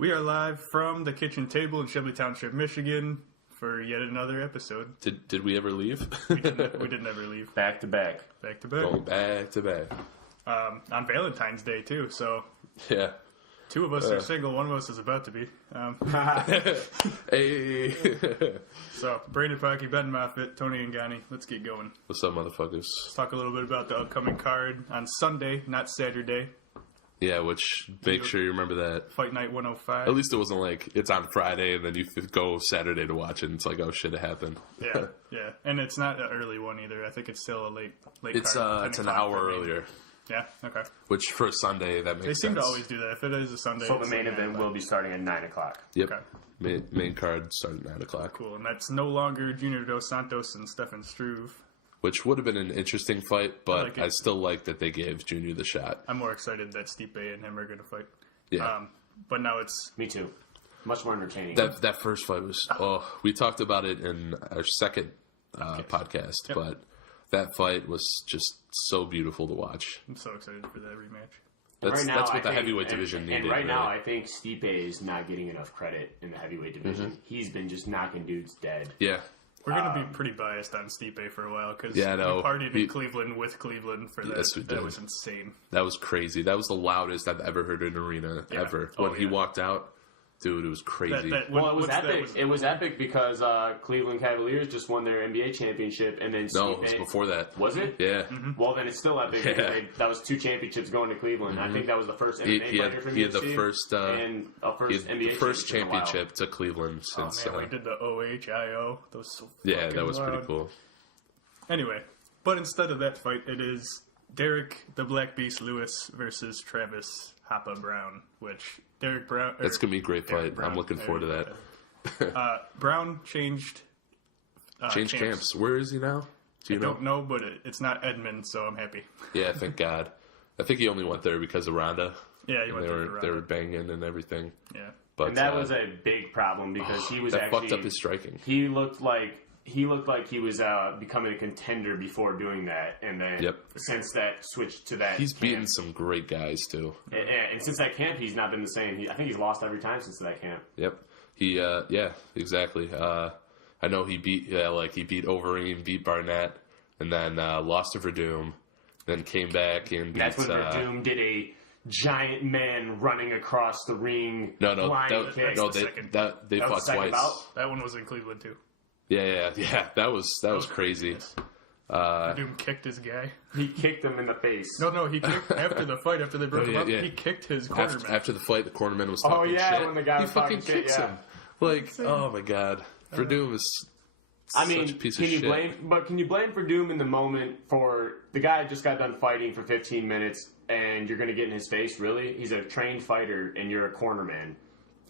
We are live from the kitchen table in Shipley Township, Michigan, for yet another episode. Did we ever leave? We didn't ever leave. Back to back. Back to back. Going back to back. On Valentine's Day, too, so... Yeah. Two of us are single, one of us is about to be. Hey. So, Brandon Ponke, Ben Moffitt, Tony Angotti, let's get going. What's up, motherfuckers? Let's talk a little bit about the upcoming card on Sunday, not Saturday. Yeah, which, make sure you remember that. Fight Night 105. At least it wasn't like, it's on Friday, and then you go Saturday to watch it, and it's like, oh shit, it happened. Yeah. And it's not an early one either. I think it's still a late It's card. it's an hour earlier. Yeah, okay. Which, for a Sunday, that makes sense. They seem to always do that. If it is a Sunday. So the main event will be starting at 9 o'clock. Yep. Okay. Main card started at 9 o'clock. Cool, and that's no longer Junior Dos Santos and Stefan Struve. Which would have been an interesting fight, but I still like that they gave Junior the shot. I'm more excited that Stipe and him are going to fight. Yeah. But now it's... Me too. Much more entertaining. That first fight was... we talked about it in our second podcast, but that fight was just so beautiful to watch. I'm so excited for that rematch. That's what the heavyweight division needed. And right now, I think Stipe is not getting enough credit in the heavyweight division. Mm-hmm. He's been just knocking dudes dead. Yeah. We're going to be pretty biased on Stipe for a while because we partied in Cleveland with Cleveland for that. Yes, we did. That was insane. That was crazy. That was the loudest I've ever heard in an arena, ever. When he walked out, dude, it was crazy. It was epic. It was epic because Cleveland Cavaliers just won their NBA championship, and then Stipe, no, it was before that. Was it? Yeah. Mm-hmm. Well, then it's still epic because that was 2 championships going to Cleveland. Mm-hmm. I think that was the first MMA fighter from he had the first NBA first championship to Cleveland since. Oh man, we did the OHIO. That was so that was loud. pretty cool. Anyway, but instead of that fight, it is Derek the Black Beast Lewis versus Travis Hapa Brown, which Derek Brown. That's gonna be a great fight. Brown, I'm looking forward to that. Brown changed camps. Where is he now? I don't know, but it's not Edmond, so I'm happy. Yeah, thank God. I think he only went there because of Ronda. Yeah, he went there for Ronda. They were banging and everything. Yeah, but and that was a big problem because he was that fucked up his striking. He looked like he was becoming a contender before doing that, and then since that switched to that, he's beaten some great guys too. And since that camp, he's not been the same. I think he's lost every time since that camp. Yep. He exactly. I know he beat Overeem, beat Barnett, and then lost to Verdum, then came back and beat. That's when Verdum did a giant man running across the ring. They fought twice. That one was in Cleveland too. Yeah. That was crazy. Verdum kicked his guy. He kicked him in the face. No, he kicked after the fight. After they broke him up, he kicked his cornerman. After the fight, the cornerman was talking shit. When the guy was fucking kicks him. Like, oh my God, Verdum is. Such a piece of shit. Can you blame Verdum in the moment for the guy just got done fighting for 15 minutes and you're going to get in his face? Really? He's a trained fighter and you're a cornerman.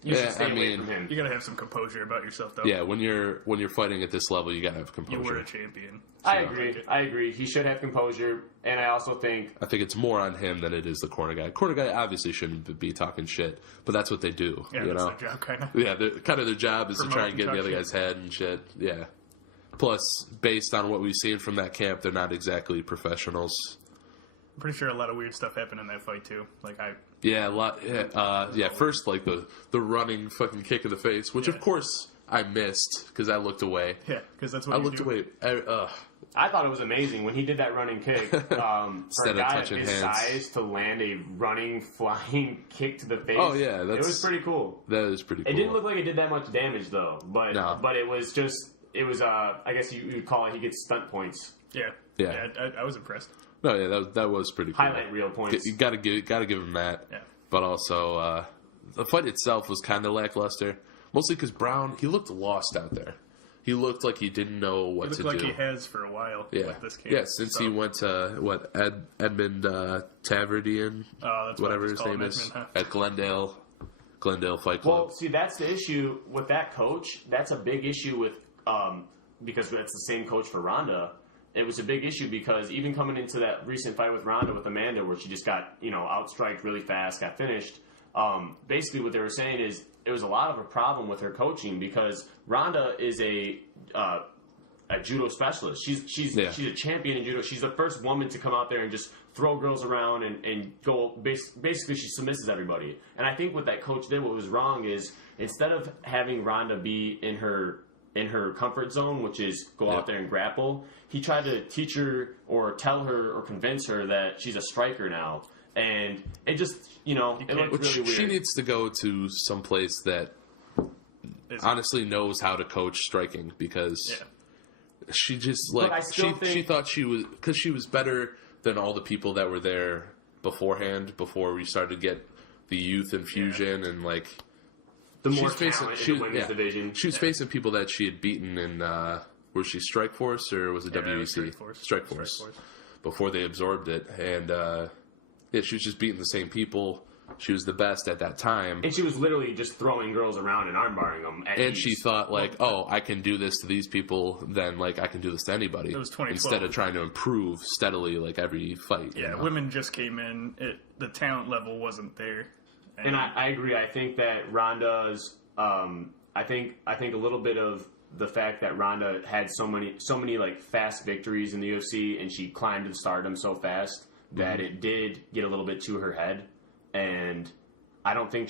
You should stay away from him. You gotta have some composure about yourself, though. Yeah, when you're fighting at this level, you gotta have composure. You were a champion. So. I agree. He should have composure, and I also think it's more on him than it is the corner guy. Corner guy obviously shouldn't be talking shit, but that's what they do. Yeah, you that's know? their job, kind of. Yeah, their job is to try and get in the other guy's head and shit. Yeah. Plus, based on what we've seen from that camp, they're not exactly professionals. I'm pretty sure a lot of weird stuff happened in that fight too. A lot. First, like the running fucking kick in the face, which of course I missed because I looked away. Yeah, because that's what I looked away. I thought it was amazing when he did that running kick. For a guy of his size to land a running, flying kick to the face. Oh yeah, it was pretty cool. That is pretty cool. It didn't look like it did that much damage though, but it was just I guess you would call it. He gets stunt points. Yeah. I was impressed. No, yeah, that was pretty cool. Highlight reel points. You gotta give him that. Yeah. But also, the fight itself was kind of lackluster. Mostly because Brown, he looked lost out there. He looked like he didn't know what to do. He looked like he has for a while. Yeah. With this camp. Yeah, since he went to, Edmund Taverdian, whatever his name is, at Glendale Fight Club. Well, see, that's the issue with that coach. That's a big issue with, because that's the same coach for Ronda. It was a big issue because even coming into that recent fight with Ronda with Amanda where she just got, outstriked really fast, got finished, basically what they were saying is it was a lot of a problem with her coaching because Ronda is a judo specialist. She's a champion in judo. She's the first woman to come out there and just throw girls around and go. Basically, she submisses everybody. And I think what that coach did, what was wrong, is instead of having Ronda be in her comfort zone, which is go out there and grapple, he tried to teach her or tell her or convince her that she's a striker now. And it just, it looked really weird. She needs to go to some place that honestly knows how to coach striking, because she just she thought she was, because she was better than all the people that were there beforehand, before we started to get the youth infusion and like the more talent in the women's division. She was facing people that she had beaten in was she Strikeforce or was it WEC? Strikeforce. Before they absorbed it, and she was just beating the same people. She was the best at that time. And she was literally just throwing girls around and armbarring them. And she thought, I can do this to these people, then, I can do this to anybody. It was 2012. Instead of trying to improve steadily, every fight. Yeah, women just came in. The talent level wasn't there. And I agree. I think that Ronda's... I think a little bit of the fact that Ronda had so many fast victories in the UFC, and she climbed to stardom so fast that it did get a little bit to her head. And I don't think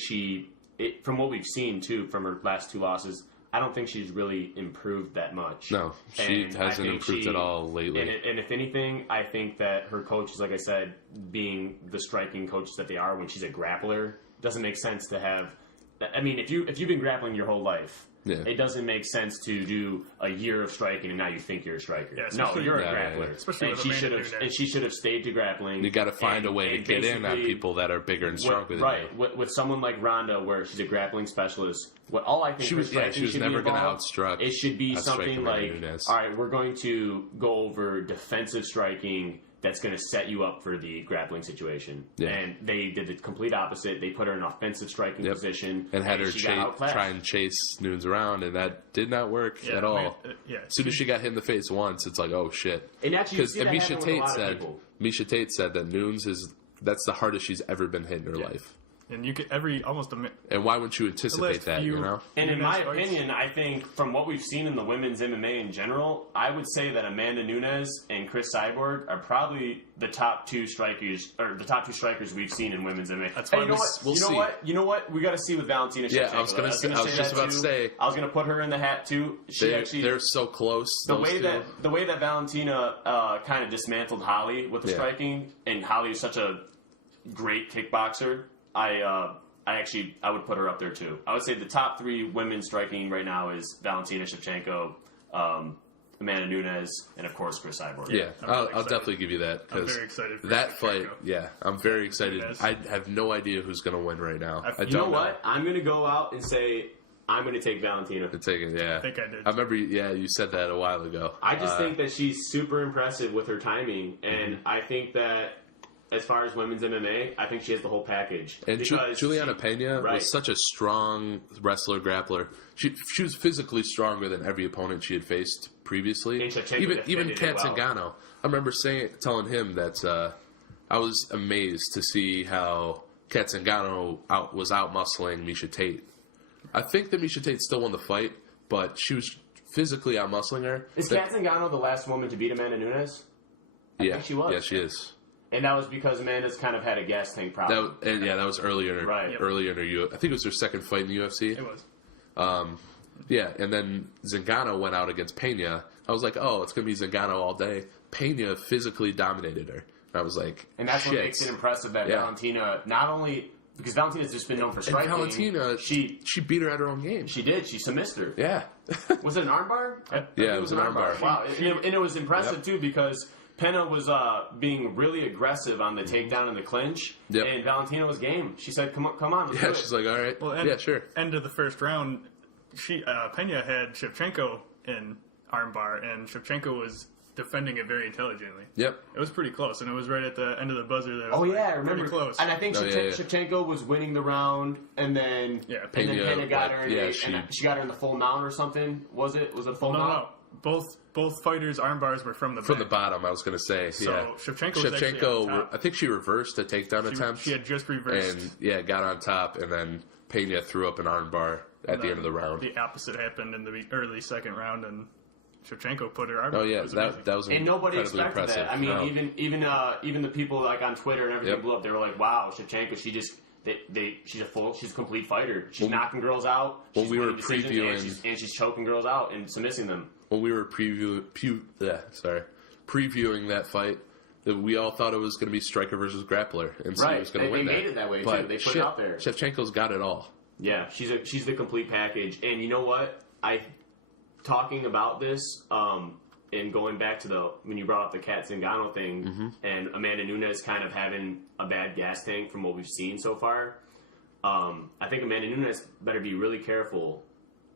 from what we've seen, too, from her last 2 losses, I don't think she's really improved that much. No, she hasn't improved at all lately. And if anything, I think that her coaches, like I said, being the striking coaches that they are when she's a grappler, doesn't make sense to have... I mean, if you've been grappling your whole life, it doesn't make sense to do a year of striking and now you think you're a striker. Yeah, no, you're a grappler. Especially and she should have stayed to grappling. You got to find a way to get in on people that are bigger and stronger than you. With someone like Ronda, where she's a grappling specialist, all I think she was never going to outstruck. It should be something like, all right, we're going to go over defensive striking that's going to set you up for the grappling situation. Yeah. And they did the complete opposite. They put her in an offensive striking position. And had her try and chase Nunes around, and that did not work at all. As soon as she got hit in the face once, it's like, oh, shit. And actually, Misha Tate said that Nunes that's the hardest she's ever been hit in her life. And you could and why wouldn't you anticipate that, And in my opinion, I think from what we've seen in the women's MMA in general, I would say that Amanda Nunes and Chris Cyborg are probably the top 2 strikers, or the top 2 strikers we've seen in women's MMA. That's why we'll see. You know what? We got to see with Valentina Shevchenko. Yeah, I was just about to say. I was going to put her in the hat too. They're so close. The way that Valentina kind of dismantled Holly with the striking, and Holly is such a great kickboxer. I would put her up there too. I would say the top 3 women striking right now is Valentina Shevchenko, Amanda Nunes, and of course Chris Cyborg. Yeah, I'll definitely give you that. I'm very excited for that Shevchenko. fight. Yeah, I'm very excited. I have no idea who's going to win right now. You know what? I'm going to go out and say I'm going to take Valentina. I think I did. I remember. Yeah, you said that a while ago. I just think that she's super impressive with her timing, and I think that. As far as women's MMA, I think she has the whole package. And Juliana Pena was such a strong wrestler, grappler. She was physically stronger than every opponent she had faced previously. Even Kat Zingano. I remember telling him that I was amazed to see how Kat Zingano was out-muscling Misha Tate. I think that Misha Tate still won the fight, but she was physically out-muscling her. Is Kat Zingano the last woman to beat Amanda Nunes? I think she was. Yeah, she is. And that was because Amanda's kind of had a gas tank problem. That was earlier in her, earlier in her UFC. I think it was her second fight in the UFC. It was. And then Zingano went out against Pena. I was like, oh, it's going to be Zingano all day. Pena physically dominated her. I was like, and that's what makes it impressive that Valentina, not only... Because Valentina's just been known for striking. And Valentina, she beat her at her own game. She did. She submissed her. Yeah. Was it an armbar? Yeah, it was an armbar. Wow. And it was impressive, too, because... Pena was being really aggressive on the takedown and the clinch, and Valentina was game. She said, "Come on, let's do it." She's like, "All right, well, sure." End of the first round, Pena had Shevchenko in armbar, and Shevchenko was defending it very intelligently. Yep, it was pretty close, and it was right at the end of the buzzer. There. Oh yeah, I remember. Pretty close. And I think Shevchenko was winning the round, and then Pena got her. She got her in the full mount or something. Was it a full mount? No. Both fighters' arm bars were from the back. From the bottom, I was going to say. So Shevchenko, I think she reversed a takedown attempt. She had just reversed. And, got on top, and then Pena threw up an arm bar at the end of the round. The opposite happened in the early second round, and Shevchenko put her arm. Oh yeah, that was and nobody expected impressive. that. I mean, even the people like on Twitter and everything blew up. They were like, "Wow, Shevchenko, she's a complete fighter. She's knocking girls out. She's winning decisions, and she's choking girls out and submissing them." When we were previewing that fight, that we all thought it was going to be striker versus grappler, and so he was going to win that. They made it that way too. They put it out there. Shevchenko's got it all. Yeah, she's the complete package. And you know what? Talking about this, and going back to when you brought up the Kat Zingano thing, and Amanda Nunes kind of having a bad gas tank from what we've seen so far, I think Amanda Nunes better be really careful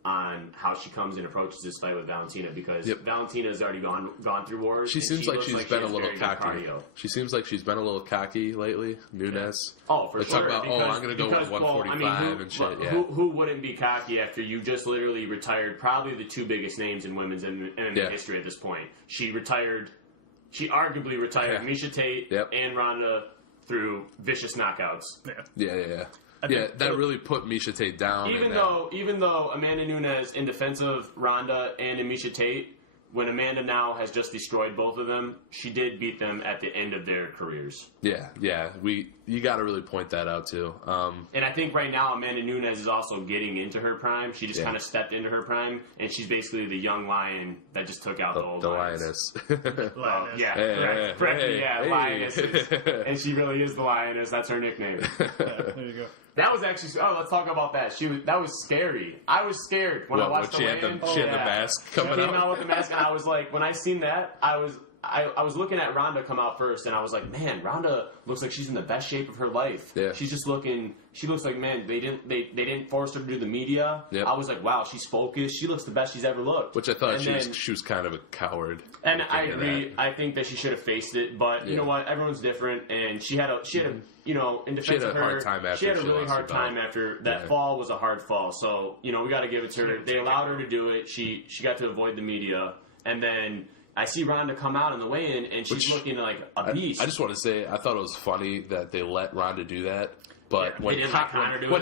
on how she comes and approaches this fight with Valentina, because Valentina's already gone through wars. She seems like she's been a little cocky. She seems like she's been a little cocky lately, Nunes. Oh, for sure. Talk about, I'm going to go with 145 and shit. Yeah. Who wouldn't be cocky after you just literally retired probably the two biggest names in women's MMA history at this point? She arguably retired Miesha Tate and Ronda through vicious knockouts. Yeah. That really put Miesha Tate down. Even though Amanda Nunes, in defense of Ronda and in Miesha Tate, when Amanda now has just destroyed both of them, she did beat them at the end of their careers. Yeah. You got to really point that out too. And I think right now Amanda Nunes is also getting into her prime. She just kind of stepped into her prime, and she's basically the young lion that just took out the old lioness. Correct. Lioness. And she really is the lioness. That's her nickname. There you go. That was actually. Oh, let's talk about that. That was scary. I was scared when I watched she had the mask coming out. She came out with the mask, and I was like, when I seen that, I was looking at Ronda come out first, and I was like, man, Ronda looks like she's in the best shape of her life. Yeah. She's just looking. She looks like, man, they didn't force her to do the media. Yep. I was like, wow, she's focused. She looks the best she's ever looked. Which I thought she was kind of a coward. And I agree. I think that she should have faced it, but you know what? Everyone's different, and she had a in defense of her, she had a really hard time after that fall was a hard fall. So we got to give it to her. They allowed her to do it. She got to avoid the media, and then I see Ronda come out in the weigh-in, and she's looking like a beast. I just want to say, I thought it was funny that they let Ronda do that. But when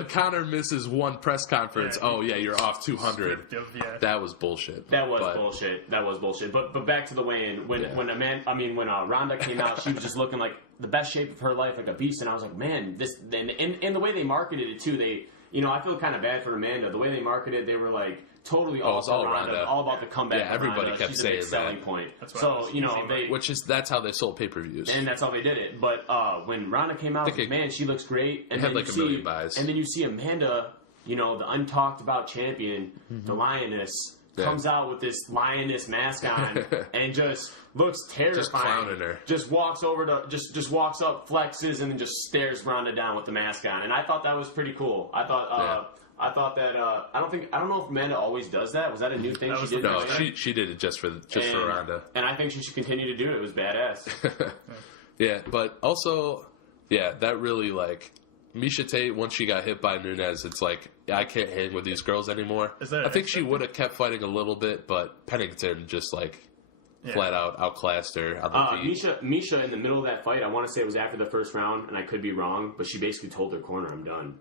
Conor misses one press conference, you're off 200. That was bullshit. That was bullshit. But back to the weigh-in. When Ronda came out, she was just looking like the best shape of her life, like a beast. And I was like, man, this. And the way they marketed it too, I feel kind of bad for Amanda. The way they marketed, they were like totally all about the comeback. Yeah, everybody Ronda. kept She's saying a big selling that. point. So that's how they sold pay-per-views, and that's how they did it. But when Ronda came out, man, she looks great. And had like a million buys. And then you see Amanda, the untalked about champion, the lioness, comes out with this lioness mask on and just looks terrifying. Just clowning her. Just walks over to just walks up, flexes, and then just stares Ronda down with the mask on. And I thought that was pretty cool. I thought that I don't know if Amanda always does that. Was that a new thing she did? No, she did it just for Ronda. And I think she should continue to do it. It was badass. Yeah, but also, that really Miesha Tate, once she got hit by Nunes, it's like, I can't hang with these girls anymore. I think she would have kept fighting a little bit, but Pennington just flat out outclassed her on the feet. Miesha in the middle of that fight, I want to say it was after the first round, and I could be wrong, but she basically told her corner, I'm done.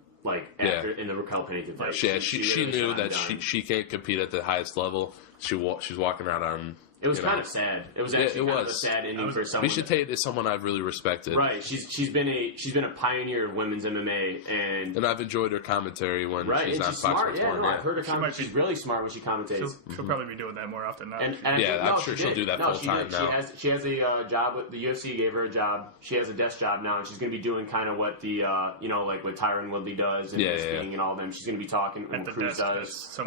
In the Raquel Pennington fight. She knew that she can't compete at the highest level. She's walking around on. It was kind of sad. It was actually kind of a sad ending for someone. Miesha Tate is someone I've really respected. Right. She's been a pioneer of women's MMA, and I've enjoyed her commentary when she's on Fox smart. Sports 1. I've heard her comment. She's really smart when she commentates. She'll probably be doing that more often now. I'm sure she'll do that full time now. She has a job with the UFC. Gave her a job. She has a desk job now, and she's going to be doing kind of what the like what Tyron Woodley does and and all them. She's going to be talking and Cruz does.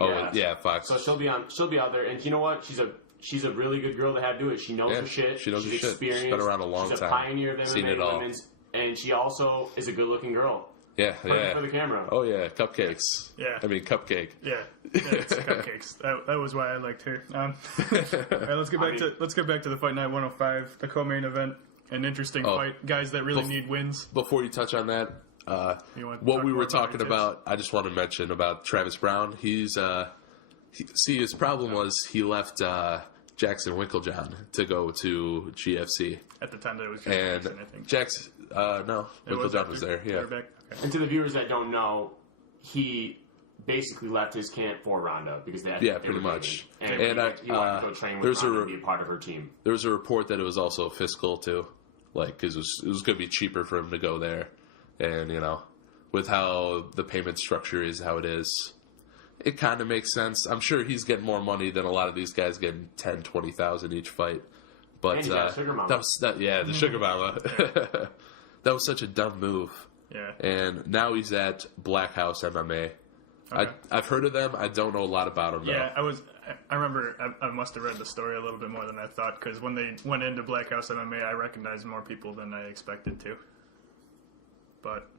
Fox. So she'll be out there, and you know what? She's a really good girl to have do it. She knows her shit. She's experienced. She's been around a long time. She's a pioneer of MMA women's, and she also is a good-looking girl. Yeah. For the camera. Oh yeah, cupcakes. Yeah. I mean cupcake. Yeah, it's cupcakes. That was why I liked her. All right, let's get back to the Fight Night 105, the co-main event. An interesting fight, guys that really need wins. Before you touch on that, what we were talking about, I just want to mention about Travis Brown. He's his problem was he left Jackson Winklejohn to go to GFC. At the time that it was Jackson, I think. Winklejohn was there, yeah. Okay. And to the viewers that don't know, he basically left his camp for Ronda because they pretty much. And he wanted to go train with Ronda and be a part of her team. There was a report that it was also fiscal too, like because it was going to be cheaper for him to go there, and with how the payment structure is, how it is, it kind of makes sense. I'm sure he's getting more money than a lot of these guys getting 10, 20,000 each fight. But and Sugar Mama. the Sugar Mama. That was such a dumb move. Yeah. And now he's at Black House MMA. Okay. I've heard of them. I don't know a lot about them, though. Yeah, I remember I must have read the story a little bit more than I thought, because when they went into Black House MMA, I recognized more people than I expected to. But...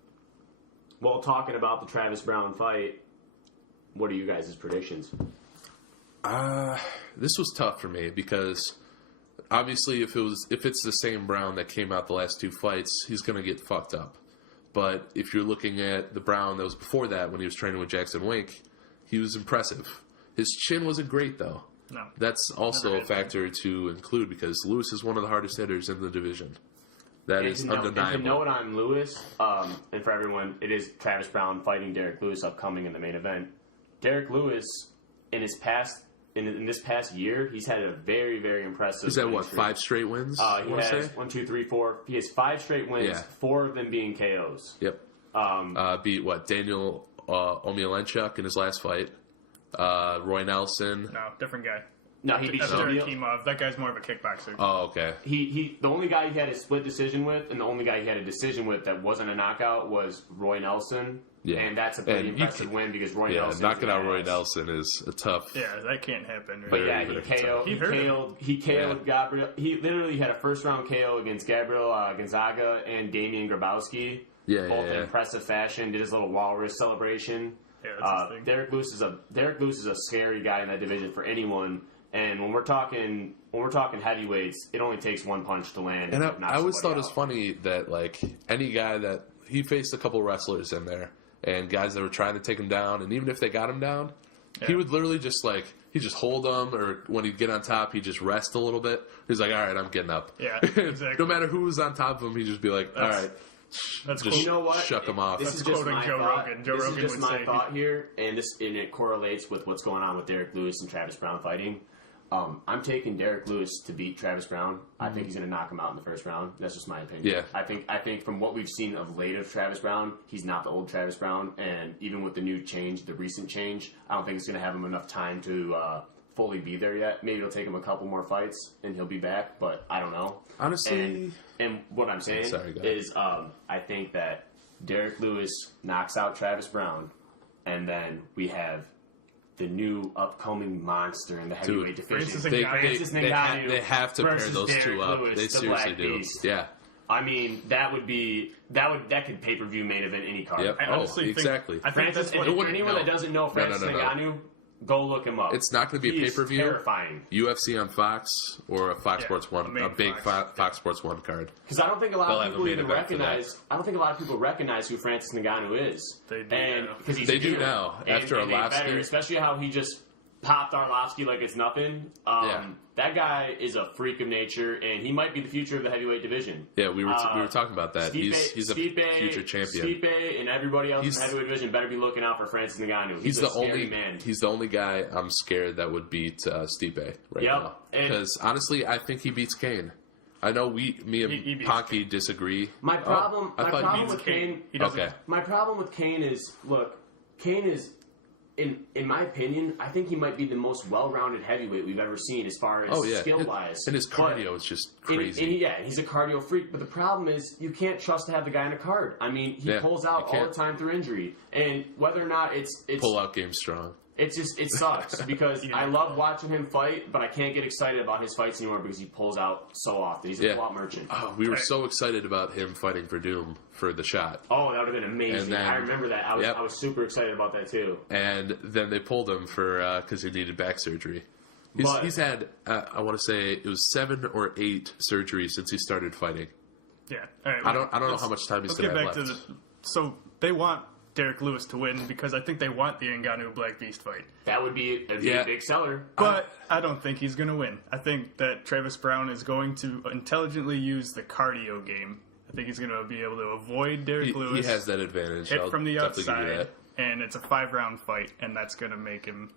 Well, talking about the Travis Brown fight, what are you guys' predictions? This was tough for me, because... Obviously, if it's the same Brown that came out the last two fights, he's going to get fucked up. But if you're looking at the Brown that was before that, when he was training with Jackson Wink, he was impressive. His chin wasn't great, though. No. That's also a factor to include, because Lewis is one of the hardest hitters in the division. That is undeniable. And to note on Lewis, and for everyone, it is Travis Brown fighting Derek Lewis upcoming in the main event. Derek Lewis, in this past year, he's had a very, very impressive. Is that what, 5 straight wins? He has 1, 2, 3, 4. He has 5 straight wins, 4 of them being KOs. Yep. Beat Daniel Omielanchuk in his last fight. Roy Nelson. No, different guy. No, he beat Akimov. That guy's more of a kickboxer. Oh, okay. The only guy he had a split decision with, and the only guy he had a decision with that wasn't a knockout was Roy Nelson. Yeah. And that's a pretty impressive win, because Roy Nelson. Knocking out Roy Nelson is a tough. Yeah, that can't happen. Right? But yeah, he KO'd Gabriel. He literally had a first round KO against Gabriel Gonzaga and Damian Grabowski. Both in impressive fashion. Did his little walrus celebration. Yeah, that's his thing. Derek Lewis is a scary guy in that division for anyone. And when we're talking heavyweights, it only takes one punch to land. And I always thought it was funny that any guy that he faced a couple wrestlers in there, and guys that were trying to take him down, and even if they got him down, he would literally just he'd just hold them, or when he'd get on top, he'd just rest a little bit. He's like, all right, I'm getting up. Yeah, exactly. No matter who was on top of him, he'd just be like, all right. That's just cool. You know what? Shuck him off. This is just my thought. This is just my thought here, and it correlates with what's going on with Derek Lewis and Travis Brown fighting. I'm taking Derek Lewis to beat Travis Brown. I think he's going to knock him out in the first round. That's just my opinion. Yeah. I think from what we've seen of late of Travis Brown, he's not the old Travis Brown. And even with the new change, the recent change, I don't think it's going to have him enough time to fully be there yet. Maybe it'll take him a couple more fights and he'll be back, but I don't know. Honestly. And what I'm saying is I think that Derek Lewis knocks out Travis Brown, and then we have the new upcoming monster in the heavyweight division. Francis Ngannou. They have to pair those Derek two up. Lewis, They seriously do. Beast. Yeah. I mean, that could pay-per-view main event any card. Yep. Exactly. I think that's what anyone that doesn't know Francis Ngannou, go look him up. It's not going to be a pay-per-view. Terrifying. UFC on Fox or a Fox Sports 1, a big Fox Sports 1 card. Because I don't think a lot of people even recognize. I don't think a lot of people recognize who Francis Ngannou is. They do. Because he's do now after Arlovsky, especially how he just popped Arlovsky like it's nothing. That guy is a freak of nature, and he might be the future of the heavyweight division. Yeah, we were talking about that. He's a future champion. Stipe and everybody else in the heavyweight division better be looking out for Francis Ngannou. He's the only man. He's the only guy I'm scared that would beat Stipe now. Because honestly, I think he beats Kane. I know me and Ponke disagree. My problem with Kane. My problem with Kane is, look, Kane is. In my opinion, I think he might be the most well-rounded heavyweight we've ever seen as far as skill-wise. And his cardio is just crazy. He's a cardio freak. But the problem is you can't trust to have the guy in a card. I mean, he pulls out all the time through injury. And whether or not it's pull-out game strong. It sucks because I love watching him fight, but I can't get excited about his fights anymore because he pulls out so often. He's a pull-out merchant. Oh, we were so excited about him fighting for Doom for the shot. Oh, that would have been amazing. Then, I remember that. I was super excited about that too. And then they pulled him for because he needed back surgery. He's had I want to say it was 7 or 8 surgeries since he started fighting. Yeah, all right. I don't know how much time he's going to have left. So they want Derek Lewis to win because I think they want the Ngannou Black Beast fight. That would be a big seller. But I don't think he's going to win. I think that Travis Brown is going to intelligently use the cardio game. I think he's going to be able to avoid Derek Lewis. He has that advantage. Hit from the outside. and it's a 5-round fight, and that's going to make him.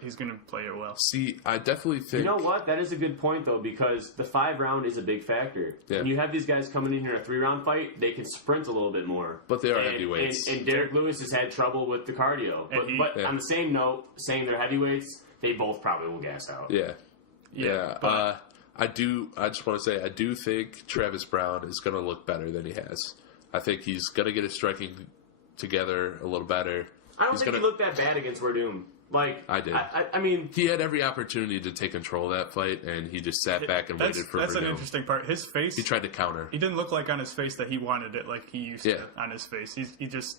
He's going to play it well. See, I definitely think... You know what? That is a good point, though, because the 5-round is a big factor. Yeah. When you have these guys coming in here in a 3-round fight, they can sprint a little bit more. But they are heavyweights. And Derek Lewis has had trouble with the cardio. But on the same note, saying they're heavyweights, they both probably will gas out. Yeah. I just want to say, I do think Travis Brown is going to look better than he has. I think he's going to get his striking together a little better. I don't think he looked that bad against Werdum. I did. I mean, he had every opportunity to take control of that fight, and he just sat back and waited for. That's an interesting part. His face. He tried to counter. He didn't look like on his face that he wanted it like he used to on his face. He just.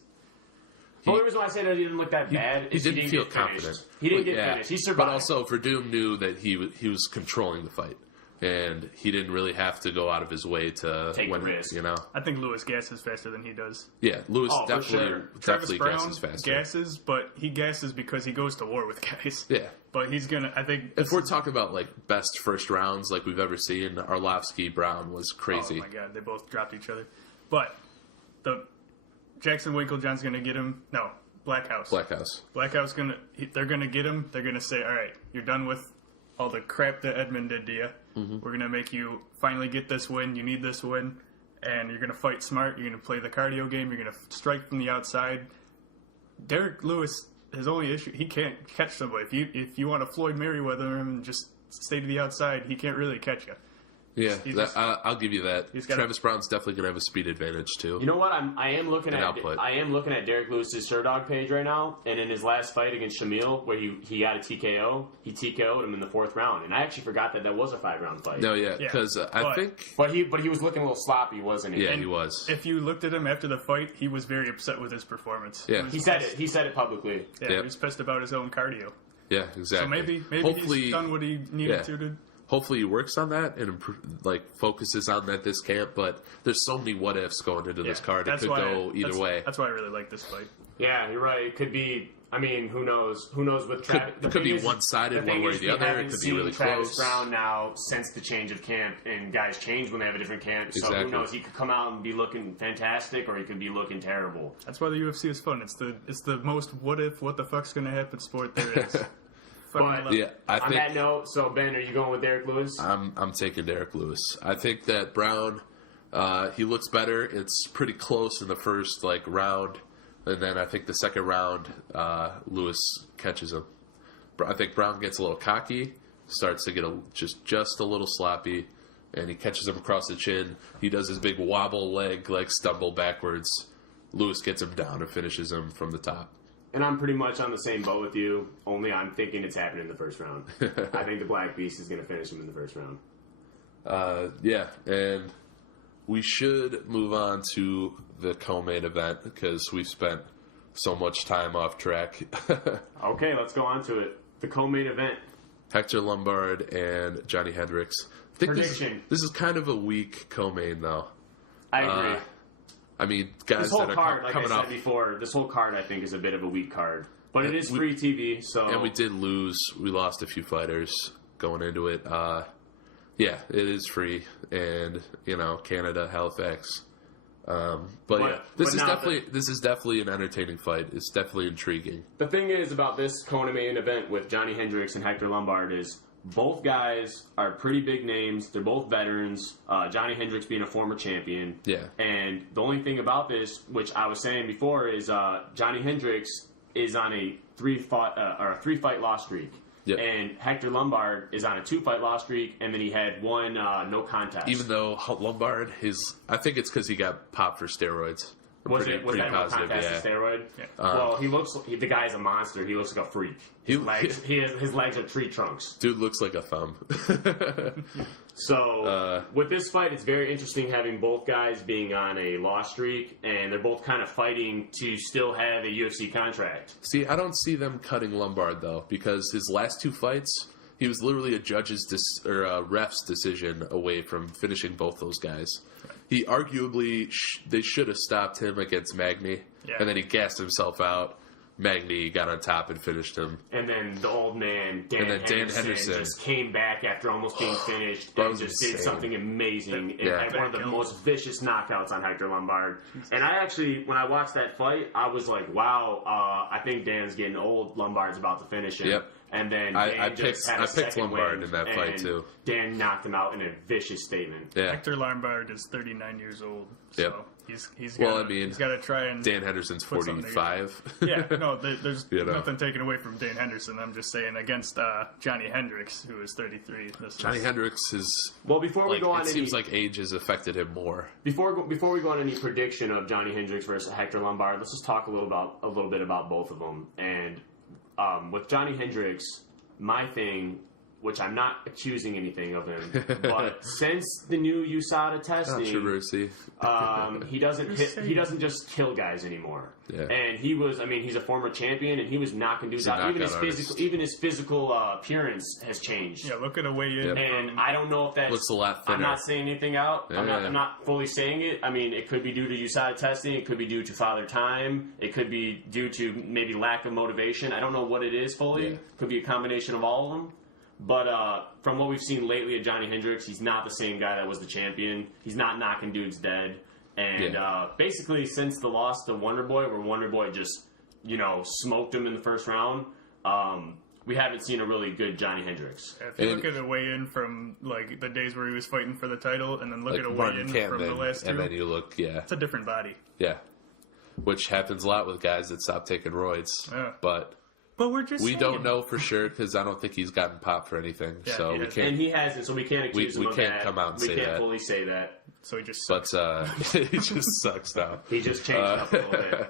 The only reason why I say that he didn't look that bad is he didn't feel confident. He didn't get finished. He survived. But also, Werdum knew that he was controlling the fight. And he didn't really have to go out of his way to take the risk. You know, I think Lewis gasses faster than he does. Yeah, Lewis definitely Travis Brown gasses faster. Gasses, but he gasses because he goes to war with guys. Yeah, but he's gonna. I think if we're talking about like best first rounds like we've ever seen, Arlovsky Brown was crazy. Oh my god, they both dropped each other. But the Jackson Winklejohn's gonna get him. No, Blackhouse gonna. They're gonna get him. They're gonna say, all right, you're done with all the crap that Edmund did to you. Mm-hmm. We're going to make you finally get this win. You need this win. And you're going to fight smart. You're going to play the cardio game. You're going to strike from the outside. Derek Lewis, his only issue, he can't catch somebody. If you want to Floyd Mayweather him and just stay to the outside, he can't really catch you. Yeah, I'll give you that. Travis Brown's definitely going to have a speed advantage too. You know what? I am looking at Derek Lewis's Sherdog page right now, and in his last fight against Shamil, where he got a TKO, he TKO'd him in the 4th round, and I actually forgot that was a 5-round fight. No, because I think, but he was looking a little sloppy, wasn't he? Yeah, he was. If you looked at him after the fight, he was very upset with his performance. Yeah, he said it publicly. Yeah, he was pissed about his own cardio. Yeah, exactly. So maybe he's done what he needed to. Hopefully he works on that and focuses on that this camp. But there's so many what ifs going into this card. It could go either way. That's why I really like this fight. Yeah, you're right. It could be. I mean, who knows? Who knows with Travis? It could be one-sided, one way or the other. It could be really Travis Brown now since the change of camp, and guys change when they have a different camp. So who knows? He could come out and be looking fantastic, or he could be looking terrible. That's why the UFC is fun. It's the most what the fuck's going to happen sport there is. But on that note, so Ben, are you going with Derek Lewis? I'm taking Derek Lewis. I think that Brown, he looks better. It's pretty close in the first round, and then I think the second round, Lewis catches him. I think Brown gets a little cocky, starts to get just a little sloppy, and he catches him across the chin. He does his big wobble leg, stumble backwards. Lewis gets him down and finishes him from the top. And I'm pretty much on the same boat with you, only I'm thinking it's happening in the first round. I think the Black Beast is going to finish him in the first round. And we should move on to the co-main event because we've spent so much time off track. Okay, let's go on to it. The co-main event. Hector Lombard and Johnny Hendricks. Prediction. This is kind of a weak co-main, though. I agree. I mean, guys that are coming off. Before, this whole card, I think, is a bit of a weak card. But it is free TV, so... And we did lose. We lost a few fighters going into it. It is free. And, Canada, Halifax. This is definitely an entertaining fight. It's definitely intriguing. The thing is about this co-main event with Johnny Hendricks and Hector Lombard is... Both guys are pretty big names. They're both veterans. Johnny Hendricks being a former champion. Yeah. And the only thing about this, which I was saying before, is Johnny Hendricks is on a 3-fight loss streak. Yep. And Hector Lombard is on a 2-fight loss streak, and then he had one no contest. Even though Lombard, I think it's because he got popped for steroids. Was that no contest steroid? Yeah. Well, the guy's a monster. He looks like a freak. His legs are tree trunks. Dude looks like a thumb. So, with this fight, it's very interesting having both guys being on a loss streak, and they're both kind of fighting to still have a UFC contract. See, I don't see them cutting Lombard, though, because his last 2 fights, he was literally a ref's decision away from finishing both those guys. He arguably, they should have stopped him against Magny, and then he gassed himself out. Magny got on top and finished him. And then the old man, Dan Henderson, just came back after almost being finished and just did something amazing. And one of the most vicious knockouts on Hector Lombard. And I actually, when I watched that fight, I was like, wow, I think Dan's getting old. Lombard's about to finish him. Yep. And then I picked Lombard in that fight, too. Dan knocked him out in a vicious statement. Yeah. Hector Lombard is 39 years old. So yep. he's got to try and... Dan Henderson's 45. Yeah, no, there's nothing taken away from Dan Henderson. I'm just saying against Johnny Hendricks, who is 33. Johnny Hendricks is... Well, before we go on... It seems like age has affected him more. Before we go on any prediction of Johnny Hendricks versus Hector Lombard, let's just talk a little bit about both of them. And with Johnny Hendricks... My thing, which I'm not accusing anything of him, but since the new USADA testing, controversy, he doesn't just kill guys anymore. Yeah. And he's a former champion, and he was knocking dudes out. Even his physical appearance has changed. Yeah, look at the way in. And I don't know if that's. Looks a lot thinner. I'm not saying anything out. Yeah, I'm not fully saying it. I mean, it could be due to USADA testing. It could be due to father time. It could be due to maybe lack of motivation. I don't know what it is fully. Yeah. Could be a combination of all of them. But from what we've seen lately of Johnny Hendricks, he's not the same guy that was the champion. He's not knocking dudes dead. And basically, since the loss to Wonder Boy, where Wonder Boy just, smoked him in the first round, we haven't seen a really good Johnny Hendricks. If you look at a weigh-in from the days where he was fighting for the title, and then look at a weigh-in from the last two, and then you look, it's a different body. Yeah, which happens a lot with guys that stop taking roids, but we don't know for sure because I don't think he's gotten popped for anything. Yeah, so we can't. And he hasn't, so we can't accuse him of that. We can't come out and say that. We can't fully say that. So he just sucks. But he just sucks now. He just changed up a little bit.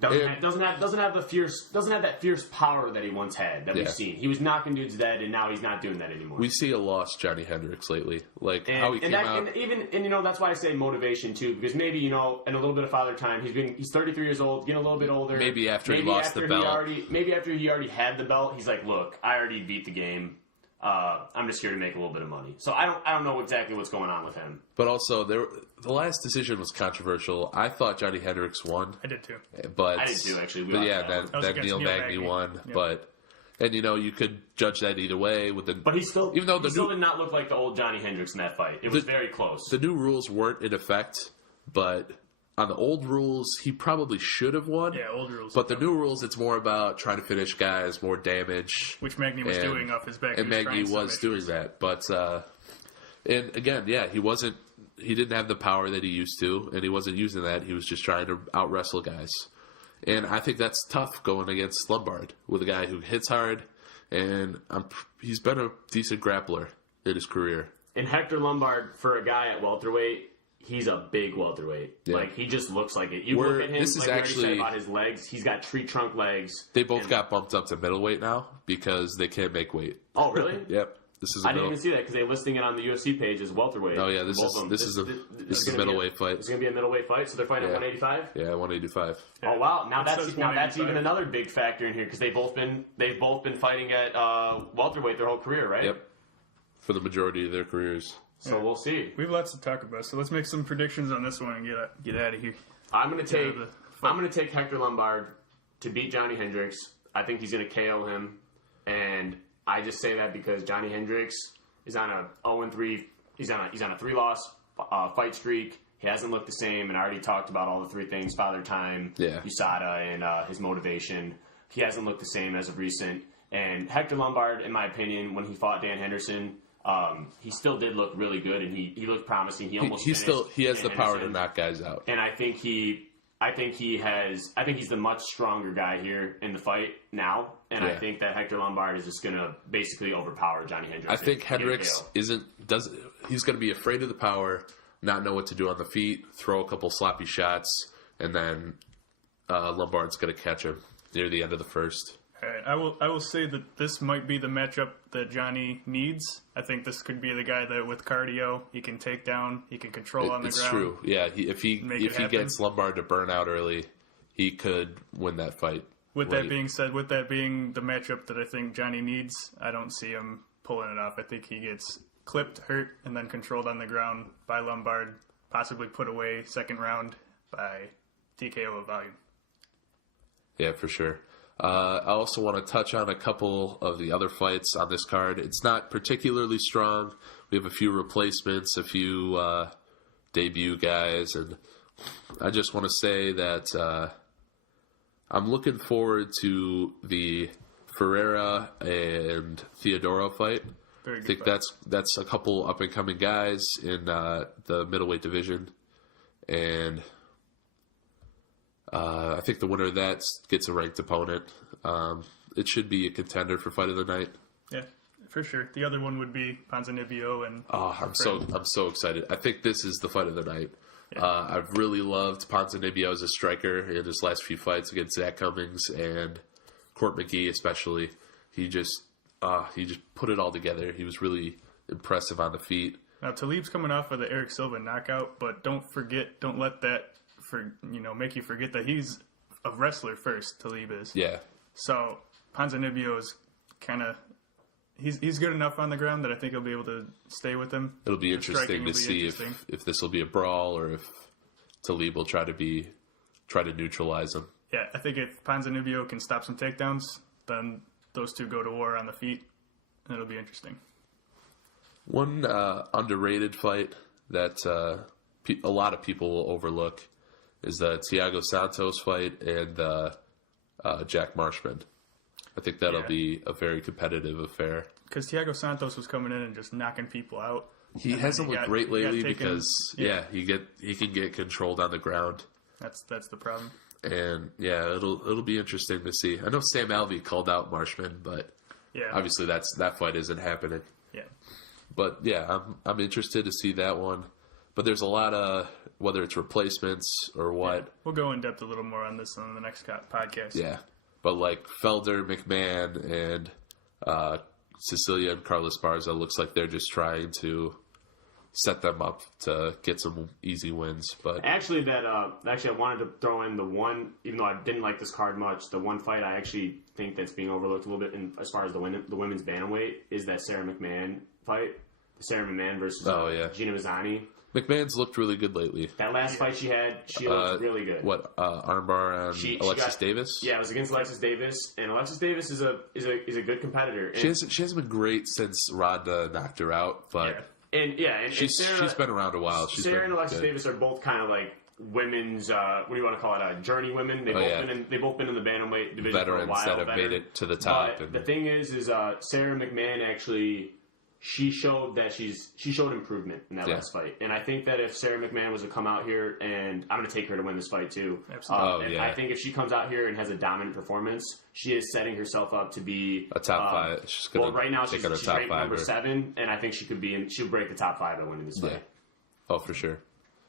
Doesn't have that fierce power that he once had that we've seen. He was knocking dudes dead, and now he's not doing that anymore. We see a lost Johnny Hendricks lately, how he came out. And that's why I say motivation too, because maybe in a little bit of father time, he's 33 years old, getting a little bit older. Maybe after he lost the belt. Maybe after he already had the belt, he's like, look, I already beat the game. I'm just here to make a little bit of money. So I don't know exactly what's going on with him. But also, the last decision was controversial. I thought Johnny Hendricks won. I did too. I did too, actually. Then Neil Magny won. Yeah. But you could judge that either way. But he still did not look like the old Johnny Hendricks in that fight. It was very close. The new rules weren't in effect, but on the old rules, he probably should have won. Yeah, old rules. But the new rules, it's more about trying to finish guys, more damage. Which Magny was doing off his back. And Magny was doing that. But, and again, he didn't have the power that he used to, and he wasn't using that. He was just trying to out-wrestle guys. And I think that's tough going against Lombard with a guy who hits hard, and he's been a decent grappler in his career. And Hector Lombard, for a guy at welterweight, he's a big welterweight. Yeah. He just looks like it. You look at him, this is actually about his legs. He's got tree trunk legs. They both got bumped up to middleweight now because they can't make weight. Oh, really? Yep. I didn't even see that because they're listing it on the UFC page as welterweight. Oh yeah, this is a middleweight fight. It's going to be a middleweight fight, so they're fighting at 185. Yeah, 185. Oh wow, now that's even another big factor in here because they've both been fighting at welterweight their whole career, right? Yep. For the majority of their careers. So we'll see. We have lots to talk about, so let's make some predictions on this one and get out of here. I'm going to take Hector Lombard to beat Johnny Hendricks. I think he's going to KO him, and I just say that because Johnny Hendricks is on a 0-3. He's on a 3-loss fight streak. He hasn't looked the same, and I already talked about all the three things: father time, USADA, and his motivation. He hasn't looked the same as of recent. And Hector Lombard, in my opinion, when he fought Dan Henderson, he still did look really good, and he looked promising. He has the power to knock guys out. And I think he's the much stronger guy here in the fight now. And I think that Hector Lombard is just going to basically overpower Johnny Hendricks. I think Hendricks he's going to be afraid of the power, not know what to do on the feet, throw a couple sloppy shots, and then Lombard's going to catch him near the end of the first. All right, I will say that this might be the matchup that Johnny needs. I think this could be the guy that with cardio he can take down, he can control on the ground. It's true. Yeah, if he gets Lombard to burn out early, he could win that fight. With that being said, with that being the matchup that I think Johnny needs, I don't see him pulling it off. I think he gets clipped, hurt, and then controlled on the ground by Lombard, possibly put away second round by TKO of volume. Yeah, for sure. I also want to touch on a couple of the other fights on this card. It's not particularly strong. We have a few replacements, a few debut guys, and I just want to say that I'm looking forward to the Ferreira and Theodoro fight. I think that's a couple up-and-coming guys in the middleweight division, and I think the winner of that gets a ranked opponent. It should be a contender for fight of the night. Yeah, for sure. The other one would be Ponzinibbio and. Oh, I'm so excited! I think this is the fight of the night. Yeah. I've really loved Ponzinibbio as a striker in his last few fights against Zach Cummings and Court McGee, especially. He just put it all together. He was really impressive on the feet. Now Talib's coming off of the Eric Silva knockout, but don't let that make you forget that he's a wrestler first. Talib is. Yeah. So Ponzinibbio is kind of he's good enough on the ground that I think he'll be able to stay with him. It'll be interesting to see if this will be a brawl or if Talib will try to neutralize him. Yeah, I think if Ponzinibbio can stop some takedowns, then those two go to war on the feet, and it'll be interesting. One underrated fight that a lot of people will overlook is the Thiago Santos fight and Jack Marshman. I think that'll be a very competitive affair. Because Thiago Santos was coming in and just knocking people out. He hasn't looked great lately because he can get controlled on the ground. That's the problem. And it'll be interesting to see. I know Sam Alvey called out Marshman, but obviously that fight isn't happening. Yeah. But I'm interested to see that one. But there's a lot of whether it's replacements or what. Yeah. We'll go in depth a little more on this on the next podcast. Yeah. But like Felder, McMahon, and Cecilia and Carlos Barza looks like they're just trying to set them up to get some easy wins. But actually, I wanted to throw in the one, even though I didn't like this card much, the one fight I actually think that's being overlooked a little bit as far as the women's bantamweight is that Sarah McMahon fight. Sarah McMahon versus Gina Mazzani. McMahon's looked really good lately. That last fight she had, she looked really good. What armbar on Alexis Davis? Yeah, it was against Alexis Davis, and Alexis Davis is a good competitor. And she hasn't been great since Ronda knocked her out, but she's been around a while. Sarah and Alexis Davis are both kind of like women's what do you want to call it? Journey women. They've both been in the bantamweight division for a while. Veterans that have made it to the top. But the thing is Sarah McMahon actually. She showed improvement in that last fight, and I think that if Sarah McMahon was to come out here, and I'm going to take her to win this fight too. Absolutely. I think if she comes out here and has a dominant performance, she is setting herself up to be a top five. Right now she's ranked number 7, and I think she'll break the top 5 by winning this fight. Oh, for sure.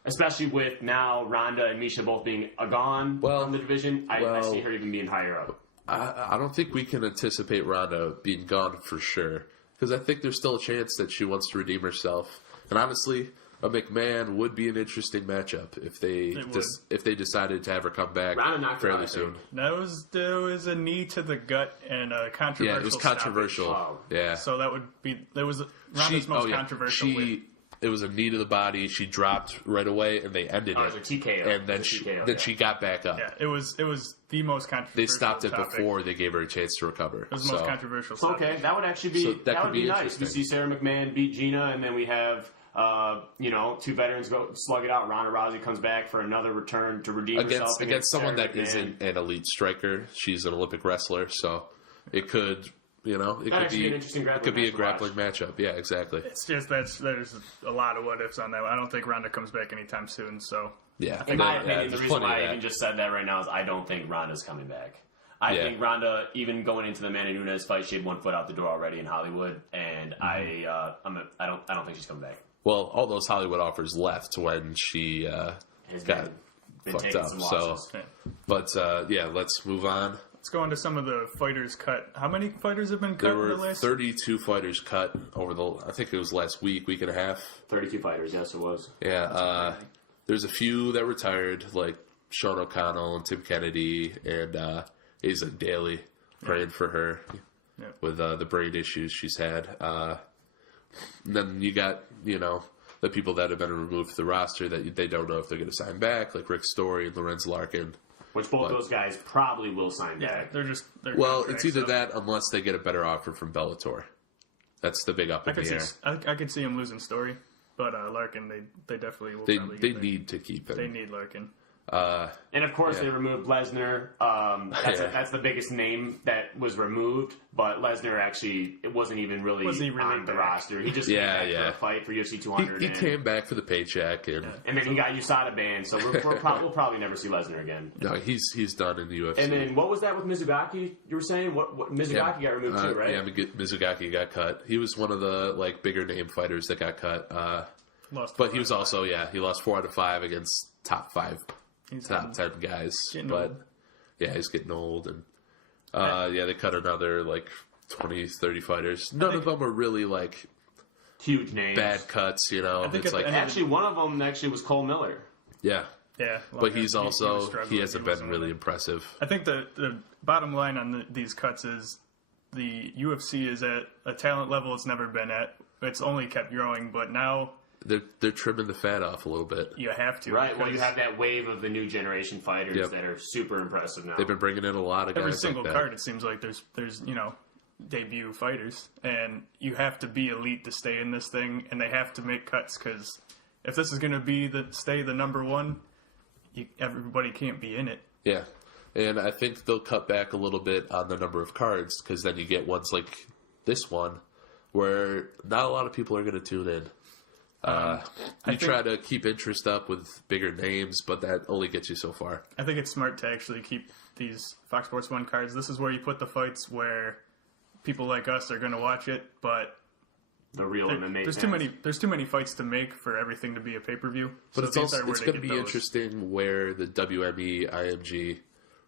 Especially with now Ronda and Misha both being gone from the division, I see her even being higher up. I don't think we can anticipate Ronda being gone for sure. Because I think there's still a chance that she wants to redeem herself. And honestly, a McMahon would be an interesting matchup if they decided to have her come back fairly soon. There was a knee to the gut and a controversial. Yeah, it was controversial. Wow. Yeah, so that would be Ronda's most controversial. It was a knee to the body. She dropped right away, and they ended it. It was a TKO. And then she got back up. Yeah, it was the most controversial. They stopped it before they gave her a chance to recover. It was the most controversial. Okay, that would actually be that would be nice. We see Sarah McMahon beat Gina, and then we have two veterans go slug it out. Ronda Rousey comes back for another return to redeem herself against someone that isn't an elite striker. She's an Olympic wrestler, so it could. It could be a grappling matchup. Yeah, exactly. It's just there's a lot of what ifs on that. I don't think Ronda comes back anytime soon. So yeah, in my opinion, the reason why I even just said that right now is I don't think Ronda's coming back. I think Ronda, even going into the Amanda Nunes fight, she had one foot out the door already in Hollywood, and I don't think she's coming back. Well, all those Hollywood offers left when she got fucked up. So, but let's move on. Let's go on to some of the fighters cut. How many fighters have been cut in the last? 32 fighters cut over I think it was last week and a half. 32 fighters, yes, it was. Yeah, there's a few that retired, like Sean O'Connell and Tim Kennedy and Asa Daly, praying for her with the brain issues she's had. And then you got, the people that have been removed from the roster that they don't know if they're going to sign back, like Rick Story and Lorenz Larkin. Which both those guys probably will sign back. They're it's either that unless they get a better offer from Bellator. That's the big up in the air. I could see him losing Story, but Larkin, they definitely will. They need to keep him. They need Larkin. And of course, they removed Lesnar. That's the biggest name that was removed. But Lesnar actually, it wasn't even really on the roster. He just came back for a fight for UFC 200. He came back for the paycheck, and then he got USADA banned. So we'll probably never see Lesnar again. No, he's done in the UFC. And then what was that with Mizugaki? You were saying what Mizugaki got removed too, right? Yeah, Mizugaki got cut. He was one of the bigger name fighters that got cut. But he was also he lost 4 out of 5 against top 10 guys. He's getting old, and they cut another 20, 30 fighters. None of them are really huge names, bad cuts. It's actually one of them was Cole Miller. Yeah, but he hasn't been really impressive. I think the bottom line on these cuts is the UFC is at a talent level it's never been at. It's only kept growing, but now. They're trimming the fat off a little bit. You have to. Right. Well, you have that wave of the new generation fighters that are super impressive now. They've been bringing in a lot of guys. Every single card, it seems like there's debut fighters, and you have to be elite to stay in this thing, and they have to make cuts because if this is going to be stay the number one, everybody can't be in it. Yeah, and I think they'll cut back a little bit on the number of cards because then you get ones like this one where not a lot of people are going to tune in. You try to keep interest up with bigger names, but that only gets you so far. I think it's smart to actually keep these Fox Sports 1 cards. This is where you put the fights where people like us are going to watch it, but the real MMA there's too many fights to make for everything to be a pay-per-view. But it's going to be interesting where the WME, IMG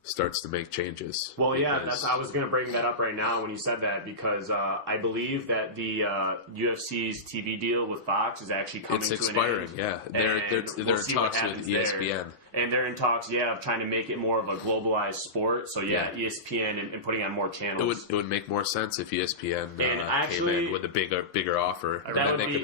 starts to make changes. Well, I was going to bring that up right now when you said that because I believe that the UFC's TV deal with Fox is actually coming to expiring, an end. They're in talks with ESPN. There. And they're in talks, of trying to make it more of a globalized sport. So, ESPN and putting on more channels. It would make more sense if ESPN came in with a bigger offer. That would be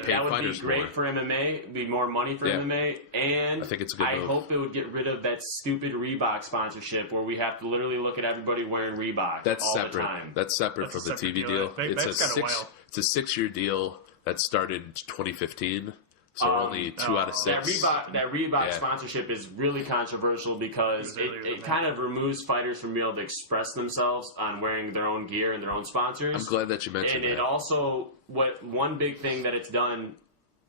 great for MMA. It'd be more money for MMA. And I think it's a good move. Hope it would get rid of that stupid Reebok sponsorship where we have to literally look at everybody wearing Reebok all the time. That's separate from the TV deal. It's a 6-year deal that started in 2015. So only 2 out of 6. That Reebok sponsorship is really controversial because it kind of removes fighters from being able to express themselves on wearing their own gear and their own sponsors. I'm glad that you mentioned that. And it also, one big thing that it's done,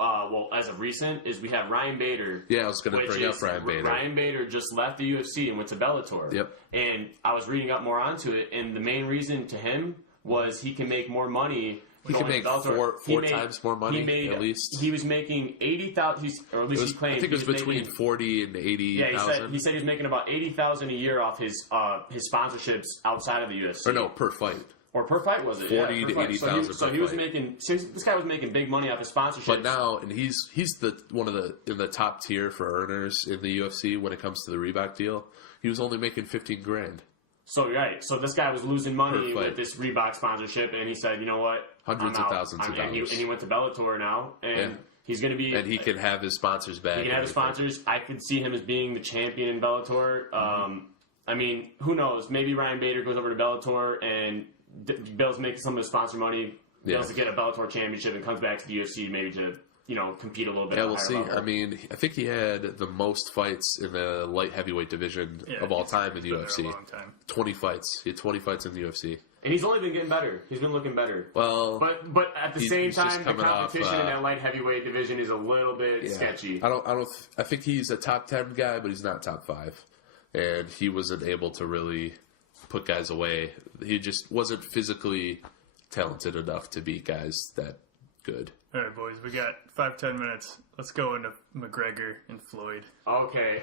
as of recent, is we have Ryan Bader. Yeah, I was going to bring up Ryan Bader. Ryan Bader just left the UFC and went to Bellator. Yep. And I was reading up more onto it, and the main reason to him was he can make more money. He can make four times more money at least. He was making 80,000, or at least he claimed. I think it was between 40 and 80,000. Yeah, he said he was making about 80,000 a year off his sponsorships outside of the UFC. Or no, per fight. Or per fight was it? 40 to 80,000. So he was making. This guy was making big money off his sponsorships. But now, and he's one of the top tier for earners in the UFC when it comes to the Reebok deal. He was only making $15,000. So this guy was losing money with this Reebok sponsorship, and he said, "You know what? Hundreds of thousands of dollars." And he went to Bellator now, and he's going to be. And he can have his sponsors back. He can have his sponsors. I could see him as being the champion in Bellator. I mean, who knows? Maybe Ryan Bader goes over to Bellator and Bill's making some of his sponsor money. Bills to get a Bellator championship and comes back to the UFC maybe to compete a little bit. Yeah, we'll see. Level. I mean, I think he had the most fights in the light heavyweight division of all time in the UFC. 20 fights. He had 20 fights in the UFC. And he's only been getting better. He's been looking better. Well, but at the same time, the competition in that light heavyweight division is a little bit sketchy. I think he's a top 10 guy, but he's not top 5. And he wasn't able to really put guys away. He just wasn't physically talented enough to beat guys that good. All right, boys, we got 5-10 minutes. Let's go into McGregor and Floyd. Okay,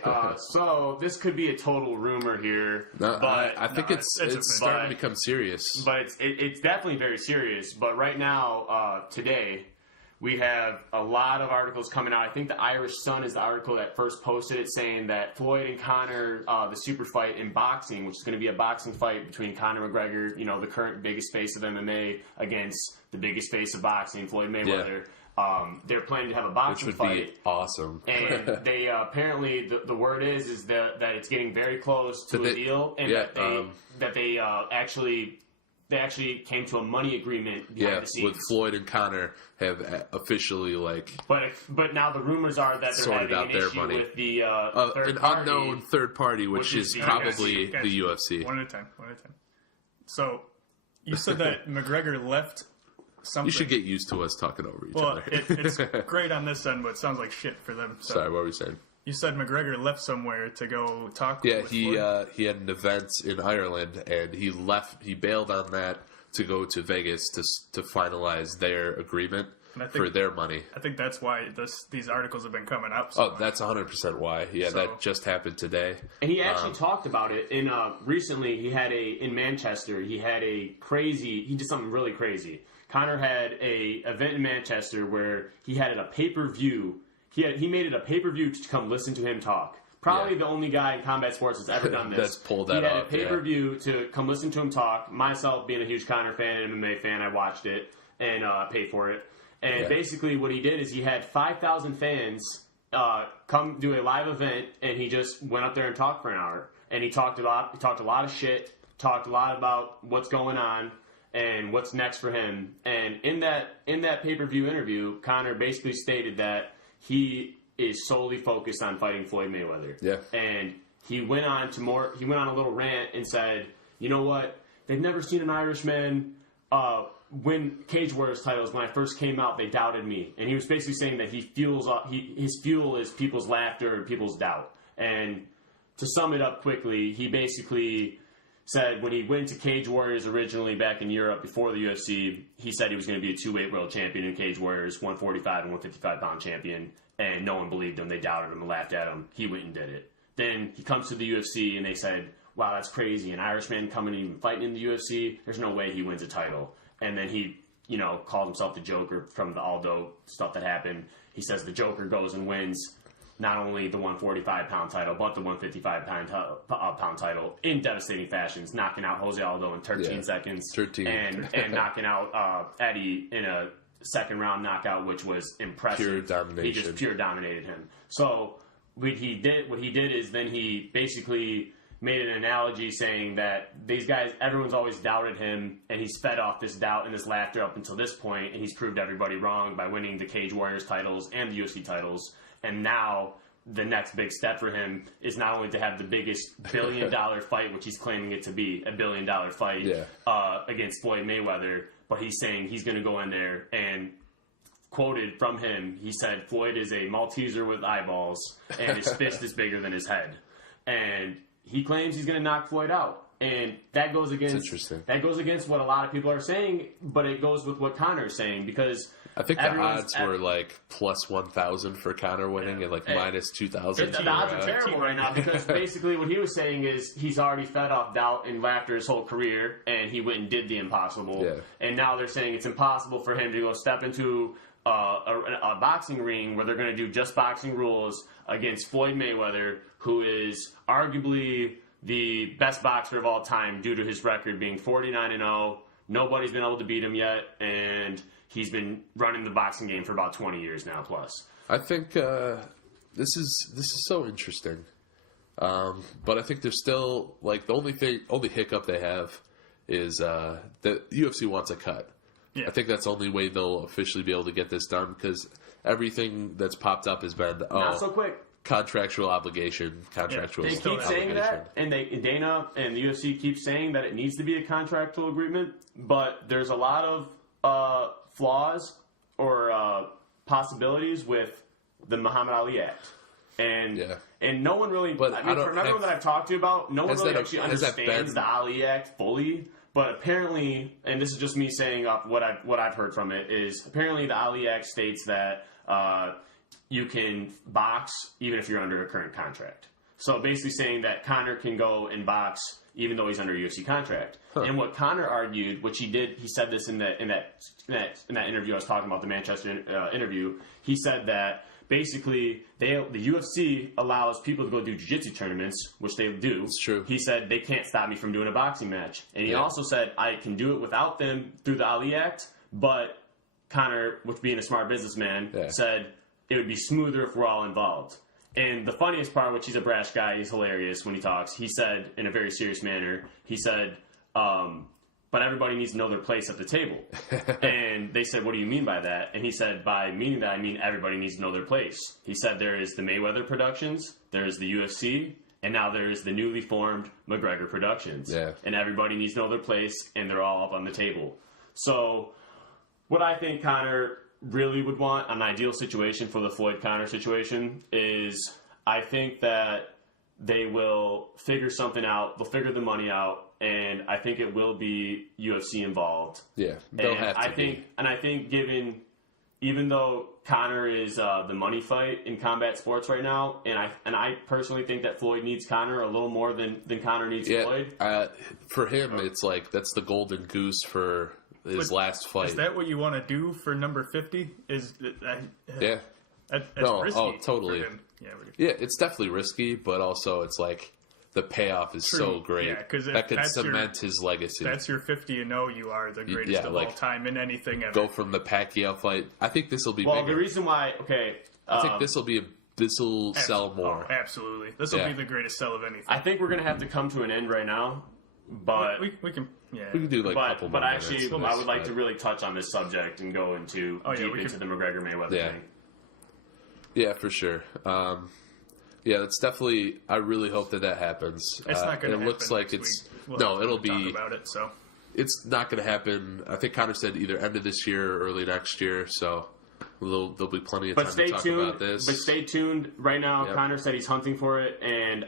so this could be a total rumor here. No, but I think it's starting to become serious. But it's definitely very serious. But right now, today, we have a lot of articles coming out. I think the Irish Sun is the article that first posted it, saying that Floyd and Conor, the super fight in boxing, which is going to be a boxing fight between Conor McGregor, the current biggest face of MMA, against the biggest face of boxing, Floyd Mayweather. They're planning to have a boxing fight. Which would be awesome. And they apparently the word is that it's getting very close to a deal, and that they actually came to a money agreement behind the scenes. With Floyd and Conor have officially But now the rumors are that they're having an issue money with the third party, unknown third party, which is probably the UFC. One at a time. So you said that McGregor left something. You should get used to us talking over each other. It's great on this end, but it sounds like shit for them. So. Sorry, what were you saying? You said McGregor left somewhere to go talk. Yeah, he had an event in Ireland, and he left. He bailed on that to go to Vegas to finalize their agreement for their money. I think that's why these articles have been coming up. That's 100% why. Yeah, that just happened today. And he actually talked about it in recently. He had in Manchester. He did something really crazy. Conor had a event in Manchester where he had it a pay-per-view. He made it a pay-per-view to come listen to him talk. Probably the only guy in combat sports that's ever done this. That's pulled that off. He had a pay-per-view to come listen to him talk. Myself, being a huge Conor fan and MMA fan, I watched it and paid for it. And basically what he did is he had 5,000 fans come do a live event, and he just went up there and talked for an hour. And he talked a lot of shit, talked a lot about what's going on and what's next for him. And in that pay-per-view interview, Conor basically stated that he is solely focused on fighting Floyd Mayweather. Yeah. And he went on a little rant and said, you know what? They've never seen an Irishman win Cage Warriors titles. When I first came out, they doubted me. And he was basically saying that his fuel is people's laughter and people's doubt. And to sum it up quickly, he basically said when he went to Cage Warriors originally back in Europe before the UFC, he said he was going to be a two-weight world champion in Cage Warriors, 145 and 155-pound champion, and no one believed him. They doubted him and laughed at him. He went and did it. Then he comes to the UFC, and they said, wow, that's crazy. An Irishman coming and even fighting in the UFC, there's no way he wins a title. And then he, called himself the Joker from the Aldo stuff that happened. He says the Joker goes and wins not only the 145-pound title, but the 155-pound title in devastating fashions, knocking out Jose Aldo in 13 seconds. 13. And knocking out Eddie in a second-round knockout, which was impressive. Pure domination. He just pure dominated him. So what he did is then he basically made an analogy saying that these guys, everyone's always doubted him, and he's fed off this doubt and this laughter up until this point, and he's proved everybody wrong by winning the Cage Warriors titles and the UFC titles. And now the next big step for him is not only to have the biggest billion-dollar fight, which he's claiming it to be, a billion-dollar fight against Floyd Mayweather, but he's saying he's going to go in there and, quoted from him, he said, Floyd is a Malteser with eyeballs, and his fist is bigger than his head. And he claims he's going to knock Floyd out. And that goes against what a lot of people are saying, but it goes with what Conor is saying, because I think the odds were plus 1,000 for Conor winning and minus 2,000. The odds are terrible right now, because basically what he was saying is he's already fed off doubt and laughter his whole career, and he went and did the impossible. Yeah. And now they're saying it's impossible for him to go step into a boxing ring where they're going to do just boxing rules against Floyd Mayweather, who is arguably the best boxer of all time due to his record being 49-0. Nobody's been able to beat him yet, and he's been running the boxing game for about 20 years now plus. I think this is so interesting. But I think there's still, the only hiccup they have is that UFC wants a cut. Yeah. I think that's the only way they'll officially be able to get this done, because everything that's popped up has been not so quick. Contractual obligation. They keep saying that, and Dana and the UFC keep saying that it needs to be a contractual agreement, but there's a lot of flaws or possibilities with the Muhammad Ali Act. And no one really, from everyone that I've talked to about, no one really actually understands the Ali Act fully. But apparently, and this is just me saying what I've heard from it, is apparently the Ali Act states that you can box even if you're under a current contract. So basically saying that Conor can go and box even though he's under a UFC contract. Huh. And what Conor argued, which he said this in that interview I was talking about, the Manchester interview. He said that basically the UFC allows people to go do jiu-jitsu tournaments, which they do. It's true. He said they can't stop me from doing a boxing match. And he also said I can do it without them through the Ali Act, but Conor, which being a smart businessman, said it would be smoother if we're all involved. And the funniest part, which he's a brash guy, he's hilarious when he talks, he said in a very serious manner, he said, but everybody needs to know their place at the table. And they said, what do you mean by that? And he said, by meaning that, I mean everybody needs to know their place. He said there is the Mayweather Productions, there is the UFC, and now there is the newly formed McGregor Productions. Yeah. And everybody needs to know their place, and they're all up on the table. So what I think Conor really would want, an ideal situation for the Floyd-Conor situation, is I think that they will figure something out. They'll figure the money out. And I think it will be UFC involved. Yeah, they'll have to be. And I think even though Conor is the money fight in combat sports right now, and I personally think that Floyd needs Conor a little more than Conor needs Floyd. For him, it's like that's the golden goose for his last fight. Is that what you want to do for number 50? That's risky totally. For him. Yeah, it's definitely risky, but also it's like. The payoff is so great. Yeah, because that could cement his legacy. That's your 50-0. You are the greatest of all time in anything ever. Go from the Pacquiao fight. I think this will be. Well, bigger. The reason why, I think this will sell more. Oh, absolutely, this will be the greatest sell of anything. I think we're going to have to come to an end right now, but we can. Yeah, we can do like a couple more minutes. But actually, I would like to really touch on this subject and go into deep into the McGregor Mayweather thing. Yeah, for sure. Yeah, it's definitely. I really hope that happens. It's not going to happen. It looks like it's it'll be. Talk about it, so it's not going to happen. I think Conor said either end of this year or early next year. So there'll be plenty of time to talk about this. But stay tuned. Right now, Conor said he's hunting for it, and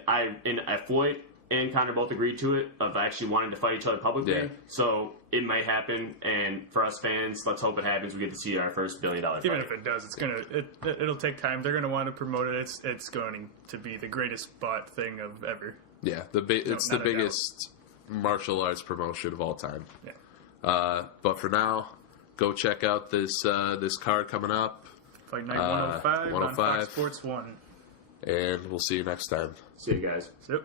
Floyd and Conor both agreed to it of actually wanting to fight each other publicly. Yeah. So it might happen, and for us fans, let's hope it happens. We get to see our first $1 billion fight. Even if it does, it'll take time. They're gonna want to promote it. It's going to be the greatest bought thing of ever. Yeah, it's the biggest martial arts promotion of all time. Yeah. But for now, go check out this card coming up. Fight Night 105 on Fox Sports 1. And we'll see you next time. See you guys. Yep.